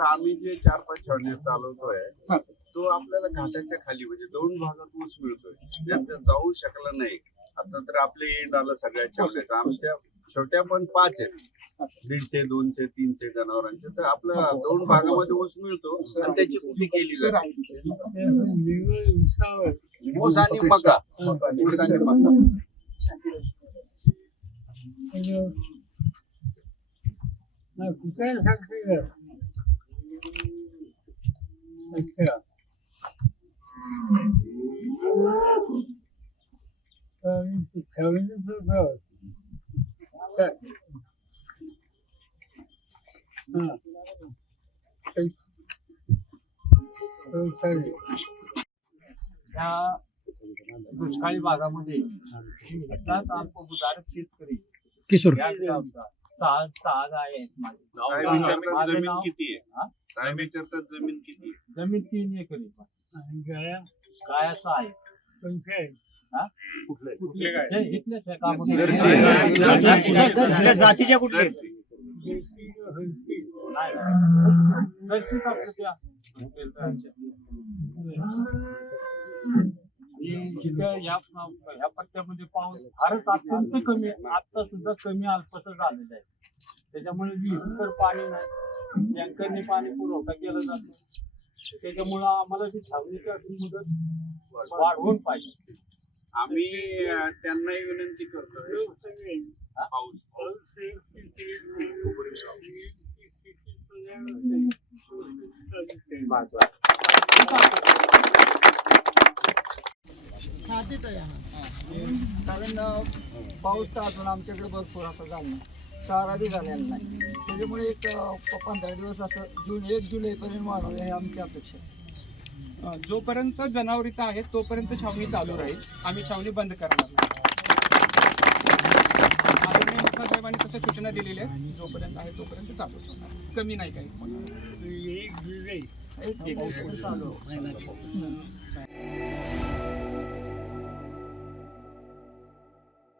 आता आम्ही जे 4-5 छावण्या चालवतोय तो आपल्याला घाटाच्या खाली म्हणजे 2 भागात ऊस मिळतोय. ज्यांचा जाऊ शकला नाही आता तर आपले एंड आलं सगळ्या छावण्याचं. आमच्या छोट्या पण 5 आहेत, 150, 200, 300 जनावरांचे. तर आपल्या 2 भागामध्ये ऊस मिळतो आणि त्याची कुटी केली जाते. ऊस आणि मका. ऊस आणि मका. ह्या दुष्काळी भागामध्ये इथलाच अल्पभूधारक शेतकरी याच गावचा 6 गाय आहेत माझे. माझं जमीन नाव किती आहे? साहेब विचारतात जमीन किती आहे? जमीन 3 एकर आहे. गाया 6 आहेत. हा? कुठले गाय? हे इथलेच आहे का? जातीच्या कुठल्या? जर्सीच आपलं त्या. ह्या पट्ट्यामध्ये पाऊस फारच अत्यंत कमी आहे. आता सुद्धा कमी अल्पस झालेलं आहे. त्याच्यामुळे विहिरीवर पाणी नाही, टँकरने पाणी पुरवठा केला जातो. त्याच्यामुळं आम्हाला जी छावणीची मुदत वाढवून पाहिजे. आम्ही त्यांनाही विनंती करतोय पाऊस कारण पाऊस तर अजून आमच्याकडे भरपूर असा झाला नाही, चारा बी झालेला नाही. त्याच्यामुळे एक 15 दिवस असं 1 जुलैपर्यंत वाढवलं हे आमची अपेक्षा आहे. जोपर्यंत जनावर इथं आहेत तोपर्यंत छावणी चालू राहील. आम्ही छावणी बंद करणार नाही. आदरणीय मुख्यसाहेबांनी तशा सूचना दिलेल्या आहेत. जोपर्यंत आहे तोपर्यंत चालू होणार, कमी नाही काही. एक जुलै चालू